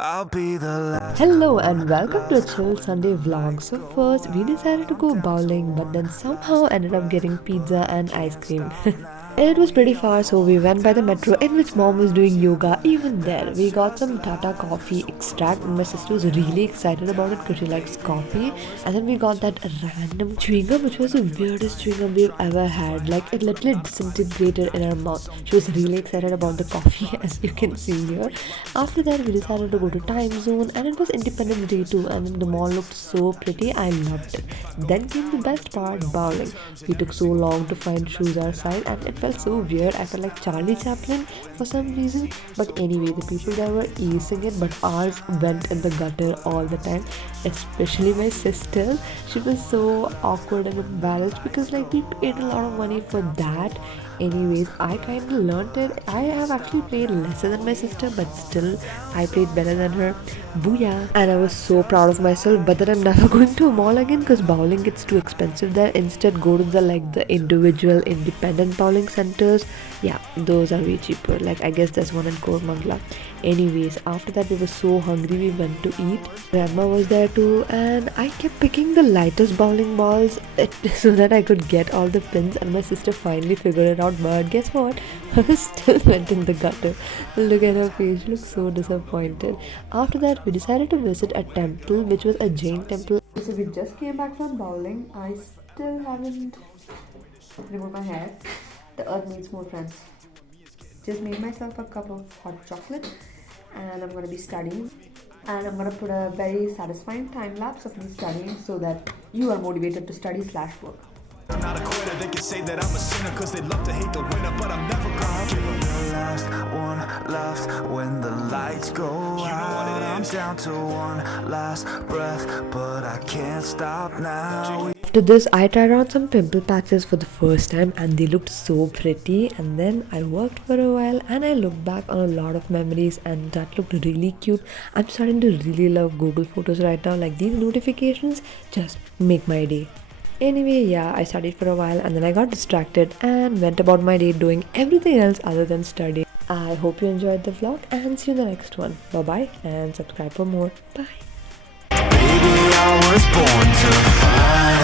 I'll be the last. Hello and welcome to a chill Sunday vlog. So first we decided to go bowling but then somehow ended up getting pizza and ice cream. It was pretty far, so we went by the metro in which mom was doing yoga. Even there we got some Tata coffee extract and my sister was really excited about it because she likes coffee. And then we got that random chewing gum which was the weirdest chewing gum we've ever had. Like it literally disintegrated in our mouth. She was really excited about the coffee as you can see here. After that we decided to go to time zone and it was Independence Day too, and the mall looked so pretty. I loved it. Then came the best part, bowling. We took so long to find shoes our size and it felt so weird. I felt like Charlie Chaplin for some reason. But anyway, the people there were easing it, but ours went in the gutter all the time. Especially my sister. She was so awkward and embarrassed because like we paid a lot of money for that. Anyways, I kind of learned it. I have actually played lesser than my sister, but still I played better than her. Booyah! And I was so proud of myself. But then I'm never going to a mall again because bowling gets too expensive there. Instead, go to the individual independent bowling centers. Yeah, those are way cheaper. Like I guess there's one in Kormangla. Anyways, after that we were so hungry we went to eat. Grandma was there too, and I kept picking the lightest bowling balls so that I could get all the pins. And my sister finally figured it out. But guess what? Her still went in the gutter. Look at her face; she looks so disappointed. After that, we decided to visit a temple, which was a Jain temple. So we just came back from bowling. I still haven't removed my hair. The earth needs more friends. Just made myself a cup of hot chocolate and I'm going to be studying, and I'm going to put a very satisfying time lapse of me studying so that you are motivated to study slash work. I'm not a quitter. They can say that I'm a sinner cause they love to hate the winner, but I'm never gonna give them the last one left when the lights go out. I'm down to one last breath, but I can't stop now. After this, I tried on some pimple patches for the first time and they looked so pretty. And then I worked for a while and I looked back on a lot of memories and that looked really cute. I'm starting to really love Google Photos right now. Like these notifications just make my day. Anyway, yeah, I studied for a while and then I got distracted and went about my day doing everything else other than studying. I hope you enjoyed the vlog and see you in the next one. Bye bye and subscribe for more. Bye. Baby, I was born to fight.